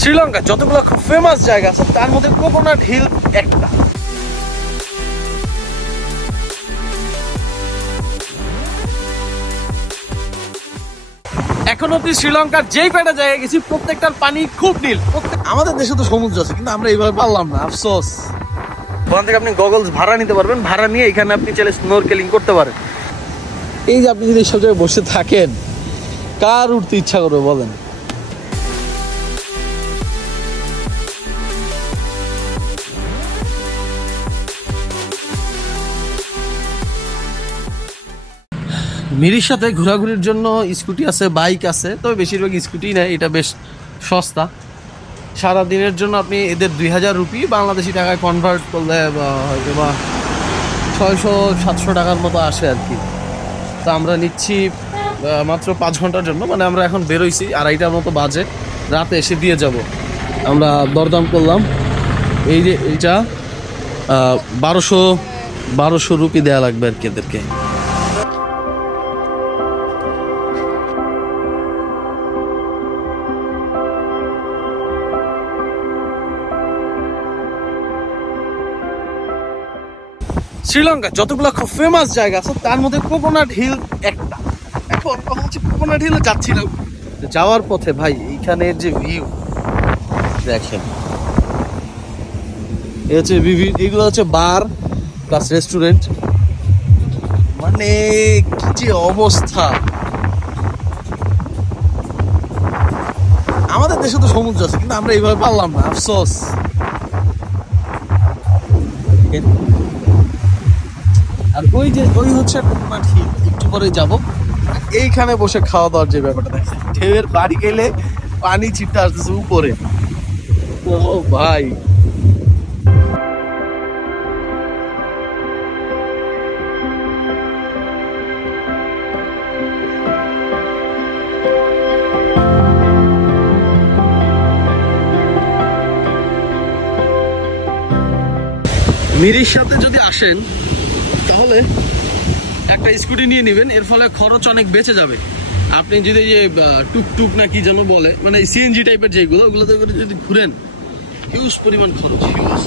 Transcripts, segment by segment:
শ্রীলঙ্কা যতগুলো খুব ফেমাস জায়গা আছে তার মধ্যে কোকোনাট হিল একটা। এখন অব্দি শ্রীলঙ্কার যেই কয়টা জায়গায় গেছি প্রত্যেকটার পানি খুব নীল। আমাদের দেশে তো সমুদ্র আছে কিন্তু আমরা এইভাবে পারলাম না, আফসোস। ওখান থেকে আপনি গগলস ভাড়া নিতে পারবেন, ভাড়া নিয়ে এখানে আপনি চাইলে স্নোরকেলিং করতে পারেন। এই যে আপনি যদি সব জায়গায় বসে থাকেন, কার উঠতে ইচ্ছা করবে বলেন? মিরির সাথে ঘোরাঘুরির জন্য স্কুটি আছে, বাইক আছে, তবে বেশিরভাগ স্কুটি নেয়, এটা বেশ সস্তা। সারাদিনের জন্য আপনি এদের 2000 রুপি বাংলাদেশি টাকায় কনভার্ট করলে হয়তো বা 600-700 টাকার মতো আসে আর কি। তো আমরা নিচ্ছি মাত্র 5 ঘন্টার জন্য, মানে আমরা এখন বেরোইছি 2:30টার মতো বাজে, রাতে এসে দিয়ে যাব। আমরা দরদাম করলাম, এই যে এইটা 1200 রুপি দেওয়া লাগবে আর কি এদেরকে। শ্রীলঙ্কা যতগুলো খুব ফেমাস জায়গা আছে তার মধ্যে কোকোনাট হিল একটা। এখন কথা হচ্ছে কোকোনাট হিলে যাচ্ছিলাম, যাওয়ার পথে ভাই এইখানের যে ভিউ দেখেন, এগুলো হচ্ছে বার প্লাস রেস্টুরেন্ট, মানে কি যে অবস্থা। আমাদের দেশে তো সমুদ্র আছে কিন্তু আমরা এইভাবে পারলাম না, আফসোস। আর ওই হচ্ছে কোকোনাট হিল, একটু পরে যাব। এইখানে বসে খাওয়া দাওয়ার যে ব্যাপারটা দেখছেন, ঢেউয়ের বাড়ি গেলে পানি ছিটতে আসতেছে উপরে। ও ভাই, মিরির সাথে যদি আসেন তাহলে একটা স্কুটি নিয়ে নেবেন, এর ফলে খরচ অনেক বেঁচে যাবে। আপনি যদি যে টুকটুক না কি যেন বলে, মানে সিএনজি টাইপের যেগুলো, ওগুলোতে করে যদি ঘুরেন, হিউজ পরিমাণ খরচ, হিউজ।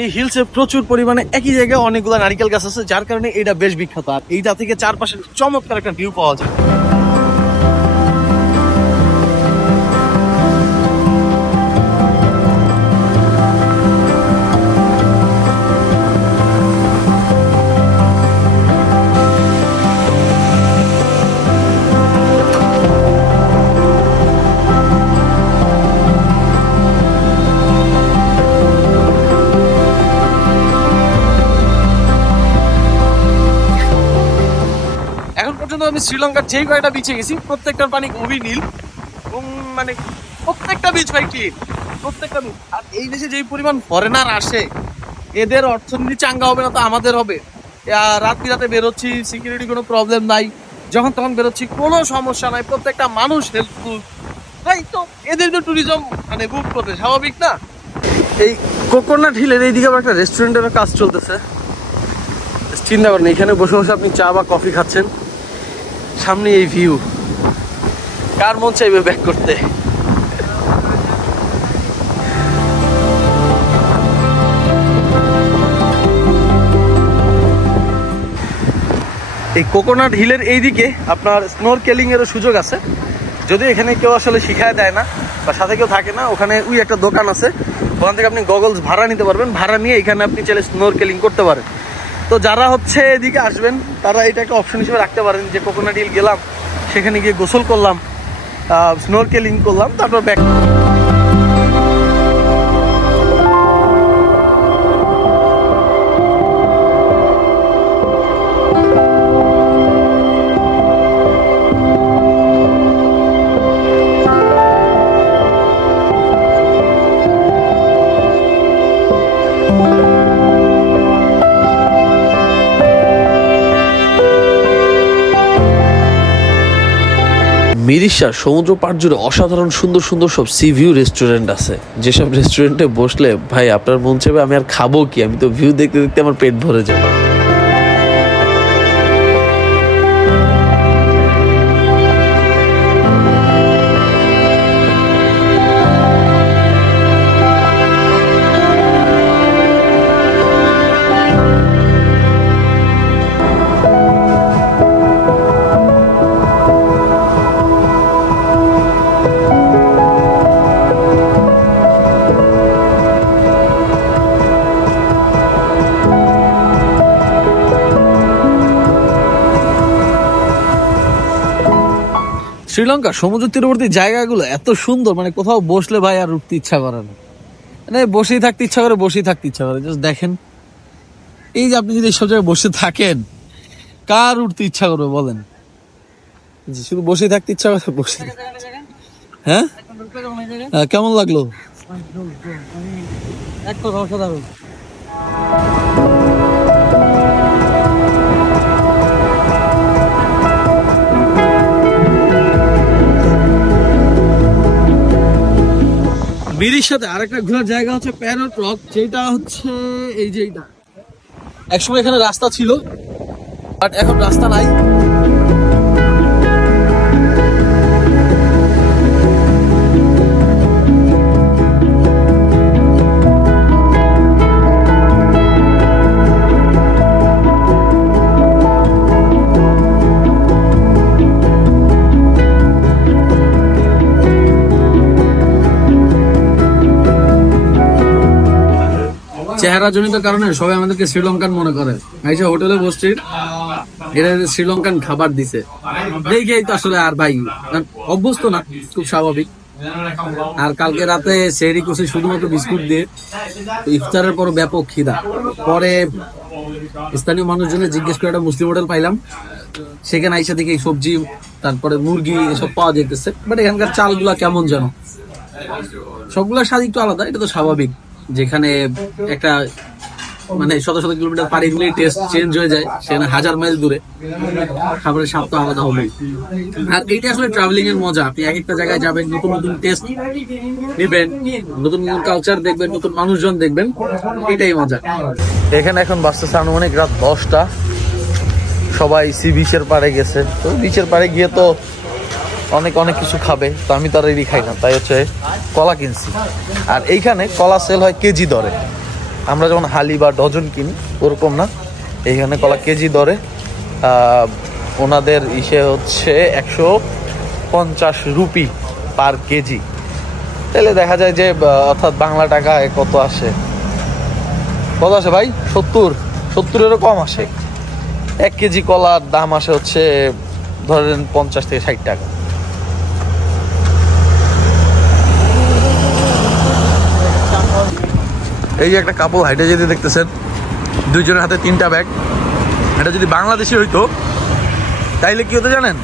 এই হিলসে প্রচুর পরিমাণে একই জায়গায় অনেকগুলো নারিকেল গাছ আছে, যার কারণে এটা বেশ বিখ্যাত। আর এইটা থেকে চারপাশে চমৎকার একটা ভিউ পাওয়া যায়। আমি শ্রীলঙ্কার যেই কয়টা বিচে গেছি প্রত্যেকটার পানি খুবই নীল, এবং মানে প্রত্যেকটা বিচ ভাই ক্লিন, প্রত্যেকটা বিচ। আর এই দেশে যেই পরিমাণ ফরেনার আসে, এদের অর্থনীতি চাঙ্গা হবে না তো আমাদের হবে। রাতে বেরোচ্ছি, সিকিউরিটি কোনো প্রবলেম নাই, যখন তখন বেরোচ্ছি, কোনো সমস্যা নাই, প্রত্যেকটা মানুষ হেল্পফুল। তাই তো এদের তো ট্যুরিজম মানে বুক করতে স্বাভাবিক না। এই কোকোনাট হিলের এইদিকে আবার একটা রেস্টুরেন্টের কাজ চলতেছে, চিন্তা করেন এখানে বসে বসে আপনি চা বা কফি খাচ্ছেন, সামনে এই ভিউ, কার মন চাইবে ব্যাক করতে? এই কোকোনাট হিলের এইদিকে আপনার স্নোরকেলিং এরও সুযোগ আছে, যদিও এখানে কেউ আসলে শিখায় দেয় না বা সাথে কেউ থাকে না। ওখানে ওই একটা দোকান আছে, ওখান থেকে আপনি গগলস ভাড়া নিতে পারবেন, ভাড়া নিয়ে এখানে আপনি চাইলে স্নোরকেলিং করতে পারেন। তো যারা হচ্ছে এদিকে আসবেন তারা এটা একটা অপশন হিসেবে রাখতে পারেন যে কোকোনাট হিল গেলাম, সেখানে গিয়ে গোসল করলাম, স্নোরকেলিং করলাম, তারপর ব্যাক। মিরিশা সমুদ্র পাড় জুড়ে অসাধারণ সুন্দর সুন্দর সব সি ভিউ রেস্টুরেন্ট আছে, যেসব রেস্টুরেন্টে বসলে ভাই আপনার মন চাইবে আমি আর খাবো কি, আমি তো ভিউ দেখতে দেখতে আমার পেট ভরে যাবে। শ্রীলঙ্কা সমুদ্র তীরবর্তী জায়গাগুলো এত সুন্দর, মানে কোথাও বসলে ভাই আর উঠতে ইচ্ছা করে না, মানে বসেই থাকতে ইচ্ছা করে, বসেই থাকতে ইচ্ছা করে। জাস্ট দেখেন, এই যে আপনি যদি এইসব জায়গায় বসে থাকেন, কার উঠতে ইচ্ছা করবে বলেন? শুধু বসেই থাকতে ইচ্ছা করে, বসে। হ্যাঁ, কেমন লাগলো? অসাধারণ। মিরিশাতে আরেকটা ঘোরার জায়গা হচ্ছে প্যারট রক, যেটা হচ্ছে এই যে এইটা। একসময় এখানে রাস্তা ছিল, বাট এখন রাস্তা নাই। চেহারা জনিত কারণে সবাই আমাদেরকে শ্রীলঙ্কান মনে করে। আইসা হোটেলে বসছি, এটা শ্রীলঙ্কান খাবার দিছে দেখেই তো আসলে আর ভাই অভ্যস্ত না, খুব স্বাভাবিক। আর কালকে রাতে সেহরি করছি শুধুমাত্র বিস্কুট দিয়ে, ইফতারের পর ব্যাপক খিদা। পরে স্থানীয় মানুষজনের জিজ্ঞেস করে একটা মুসলিম হোটেল পাইলাম, সেখানে আইসা দেখি সবজি তারপরে মুরগি এসব পাওয়া যেতেছে। বাট এখানকার চালগুলা কেমন যেন, সবগুলোর স্বাদ একটু আলাদা, এটা তো স্বাভাবিক। যেখানে একটা মানে শত শত কিলোমিটার পাড়ি দিলেই টেস্ট চেঞ্জ হয়ে যায়, সেখানে হাজার মাইল দূরে খাবারের স্বাদ তো আলাদা হবে। আর এইটা আসলে ট্রাভেলিং এর মজা, আপনি এক একটা জায়গায় যাবেন, নতুন নতুন টেস্ট নেবেন, নতুন নতুন কালচার দেখবেন, নতুন মানুষজন দেখবেন, এটাই মজা। এখানে এখন বাজতেছে আনুমানিক রাত 10টা, সবাই সি বিচের পাড়ে গেছে। তো বিচের পাড়ে গিয়ে তো অনেক অনেক কিছু খাবে, তো আমি তো আর এরই খাই না, তাই হচ্ছে কলা কিনছি। আর এইখানে কলা সেল হয় কেজি দরে, আমরা যেমন হালি বা ডজন কিনি ওরকম না, এইখানে কলা কেজি দরে। ওনাদের ইসে হচ্ছে 150 রুপি পার কেজি। তাহলে দেখা যায় যে অর্থাৎ বাংলা টাকায় কত আসে, কত আসে ভাই? 70-70-এরও কম আসে। 1 কেজি কলার দাম আসে হচ্ছে ধরেন 50 থেকে 60 টাকা। এই যে একটা কাপড় হাইটে যেতে দেখতেছেন, দুইজনের হাতে 3টা ব্যাগ। এটা যদি বাংলাদেশি হইতো তাইলে কি হতো জানেন?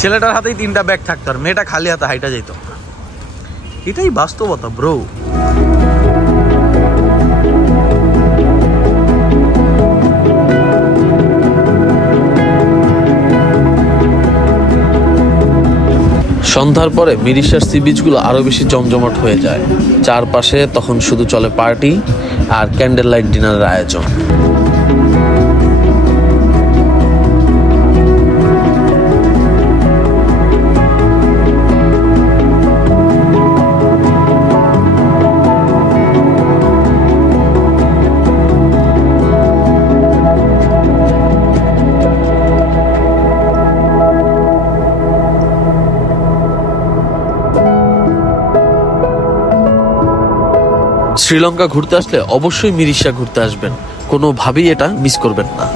ছেলেটার হাতেই 3টা ব্যাগ থাকতো আর মেয়েটা খালি হাতে হাইটা যেত। এটাই বাস্তবতা ব্রো। সন্ধ্যার পরে মিরিশার সি বিচগুলো আরো বেশি জমজমাট হয়ে যায়। চারপাশে তখন শুধু চলে পার্টি আর ক্যান্ডেল লাইট ডিনারের আয়োজন। শ্রীলঙ্কা ঘুরতে আসলে অবশ্যই মিরিশা ঘুরতে আসবেন, কোনোভাবেই এটা মিস করবেন না।